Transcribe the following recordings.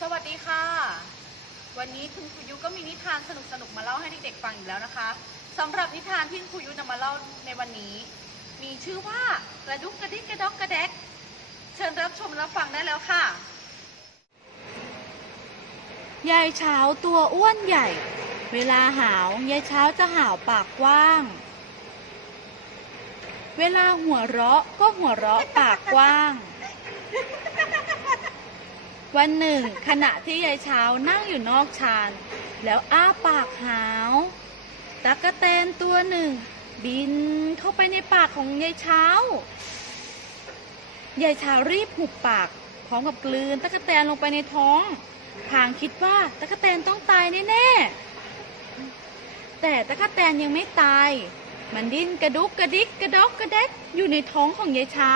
สวัสดีค่ะ วันนี้คุณครูยุก็มีนิทานสนุกๆมาเล่าให้เด็กๆฟังอีกแล้วนะคะสำหรับนิทานที่คุณครูยุนำมาเล่าในวันนี้ มีชื่อว่ากระดุกกระดิกกระดอกกระแดก เชิญรับชมรับฟังได้แล้วค่ะ ยายเช้าตัวอ้วนใหญ่ เวลาหาวยายเช้าจะหาวปากกว้าง เวลาหัวเราะก็หัวเราะปากกว้าง วันหนึ่ง ขณะที่ยายเช้านั่งอยู่นอกชานแล้วอ้าปากหาวตักกะแตนตัวหนึ่ง บินเข้าไปในปากของยายเช้ายายเช้ารีบหุบปากพร้อมกับกลืนตักกะแตนลงไปในท้องพางคิดว่าตักกะแตนต้องตายแน่ๆแต่ตักกะแตนยังไม่ตาย มันดิ้นกระดุกกระดิกกระดอกกระแดกอยู่ในท้องของยายเช้า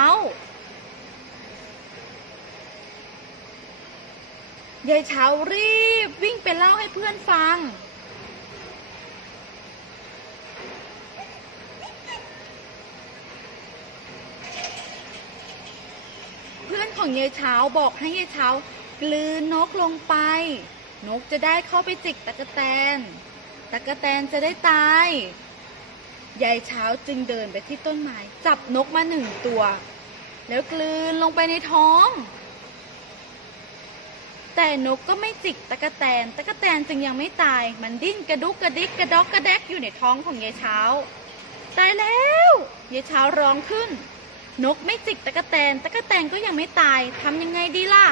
ยายเช้ารีบวิ่งไปเล่าให้เพื่อนฟัง เพื่อนของยายเช้าบอกให้ยายเช้ากลืนนกลงไป นกจะได้เข้าไปจิกตะกะแตน ตะกะแตนจะได้ตาย ยายเช้าจึงเดินไปที่ต้นไม้ จับนกมาหนึ่งตัว แล้วกลืนลงไปในท้อง แต่นกก็ไม่จิกตะกะแตนตะกะแตนจึงยังไม่ตาย มันดิ้นกระดุกกระดิกกระดอกกระแดกอยู่ในท้องของยายเช้า ตายแล้วยายเช้าร้องขึ้น นกไม่จิกตะกะแตนตะกะแตนก็ยังไม่ตายทำยังไงดีล่ะ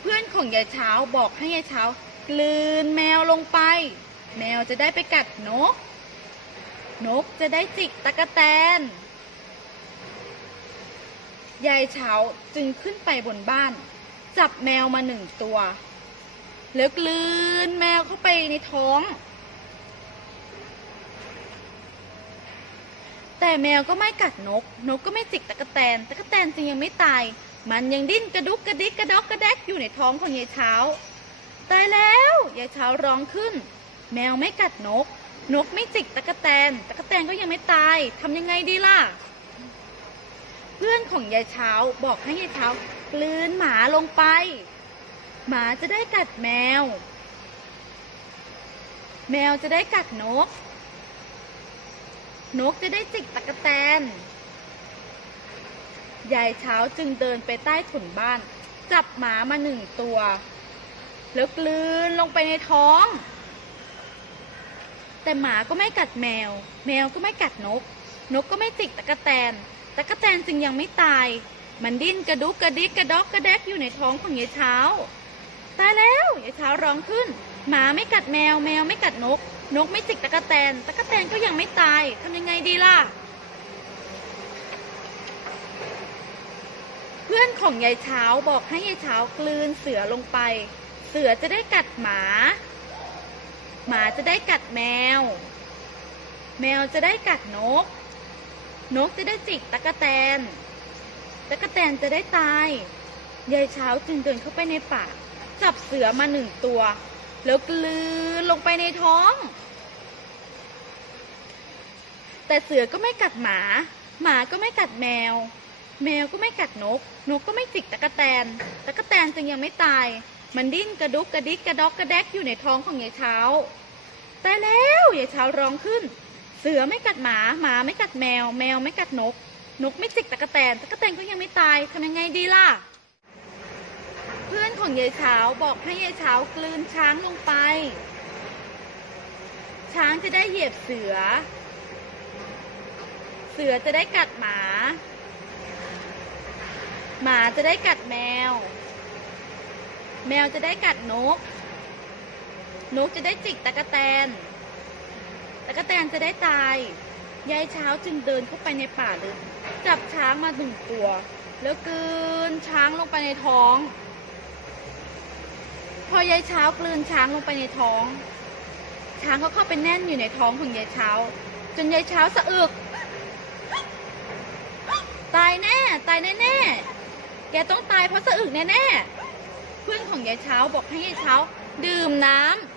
เพื่อนของยายเช้าบอกให้ยายเช้ากลืนแมวลงไป แมวจะได้ไปกัดนก นกจะได้จิกตะกะแตน ยายเช้าจึงขึ้นไปบนบ้าน จับแมวมาหนึ่งตัว แล้วกลืนแมวเข้าไปในท้อง แต่แมวก็ไม่กัดนก นกก็ไม่จิกตะกะแตนตะกะแตนจึงยังไม่ตาย มันยังดิ้นกระดุกกระดิกกระดอกกระแดกอยู่ในท้องของยายเช้าตายแล้วยายเช้าร้องขึ้น แมวไม่กัดนก นกไม่จิกตะกะแตนตะกะแตนก็ยังไม่ตายทำยังไงดีล่ะ พื่อนของยายเช้าบอกให้ยายเช้ากลืนหมาลงไป หมาจะได้กัดแมว แมวจะได้กัดนก นกจะได้จิกตะกะแตนยายเช้าจึงเดินไปใต้ถุนบ้าน จับหมามาหนึ่งตัว แล้วกลืนลงไปในท้อง แต่หมาก็ไม่กัดแมว แมวก็ไม่กัดนก นกก็ไม่จิกตะกะแตน ตะกะแตนจึงยังไม่ตาย มันดิ้นกระดุกกระดิกกระดอกกระแดกอยู่ในท้องของยายเช้า ตายแล้วยายเช้าร้องขึ้น หมาไม่กัดแมว แมวไม่กัดนก นกไม่จิกตะกะแตนตะกะแตนก็ยังไม่ตายทำยังไงดีล่ะ เพื่อนของยายเช้าบอกให้ยายเช้ากลืนเสือลงไป เสือจะได้กัดหมา หมาจะได้กัดแมว แมวจะได้กัดนก นกจะได้จิกตะกะแตน ตะกะแตนจะได้ตาย ยายเช้าจึงเดินเข้าไปในป่า จับเสือมาหนึ่งตัว แล้วกลืนลงไปในท้อง แต่เสือก็ไม่กัดหมา หมาก็ไม่กัดแมว แมวก็ไม่กัดนก นกก็ไม่จิกตะกะแตน ตะกะแตนจึงยังไม่ตาย มันดิ้นกระดุกกระดิกกระดอกกระแดกอยู่ในท้องของยายเช้า แตายแล้วยายเช้าร้องขึ้น เสือไม่กัดหมาหมาไม่กัดแมว แมวไม่กัดนก นกไม่จิกตะกะแตนตะกะแตนก็ยังไม่ตายทำยังไงดีล่ะ เพื่อนของยายเช้าบอกให้ยายเช้ากลืนช้างลงไป ช้างจะได้เหยียบเสือ เสือจะได้กัดหมา หมาจะได้กัดแมว แมวจะได้กัดนก นกจะได้จิกตะกะแตน ตะกะแตนจะได้ตาย ยายเช้าจึงเดินเข้าไปในป่าลึกจับช้างมาหนึ่งตัว แล้วกลืนช้างลงไปในท้อง พอยายเช้ากลืนช้างลงไปในท้อง ช้างก็เข้าไปแน่นอยู่ในท้องของยายเช้า จนยายเช้าสะอึก ตายแน่ ตายแน่แน่แกต้องตายเพราะสะอึกแน่แน่เพื่อนของยายเช้าบอกให้ยายเช้า ดื่มน้ำ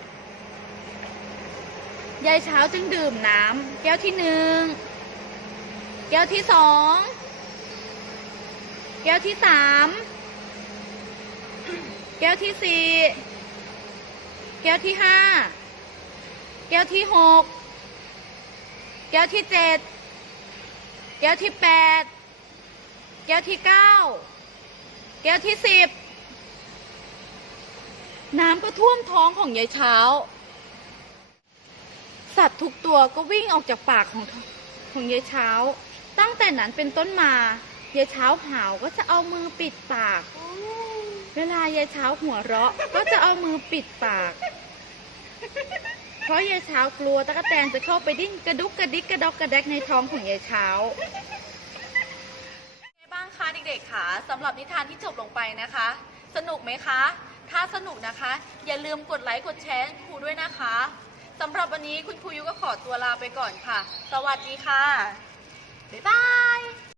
ยายเช้าจึงดื่มน้ำแก้วที่หนึ่ง แก้วที่สอง แก้วที่สาม แก้วที่สี่ แก้วที่ห้า แก้วที่หก แก้วที่เจ็ด แก้วที่แปด แก้วที่เก้า แก้วที่สิบ น้ำก็ท่วมท้องของยายเช้า สัตว์ทุกตัวก็วิ่งออกจากปากของของยายเช้า ตั้งแต่นั้นเป็นต้นมายายเช้าหาวก็จะเอามือปิดปาก เวลายายเช้าหัวเราะก็จะเอามือปิดปาก เพราะยายเช้ากลัวตะกแตนจะเข้าไปดิ้นกระดุกกระดิกกระดอกกระแดกในท้องของยายเช้าบ้างคะเด็กๆคะสำหรับนิทานที่จบลงไปนะคะ สนุกไหมคะ ถ้าสนุกนะคะ อย่าลืมกดไลค์กดแชร์ให้ครูด้วยนะคะ สำหรับวันนี้คุณครูยุก็ขอตัวลาไปก่อนค่ะ สวัสดีค่ะ บ๊ายบาย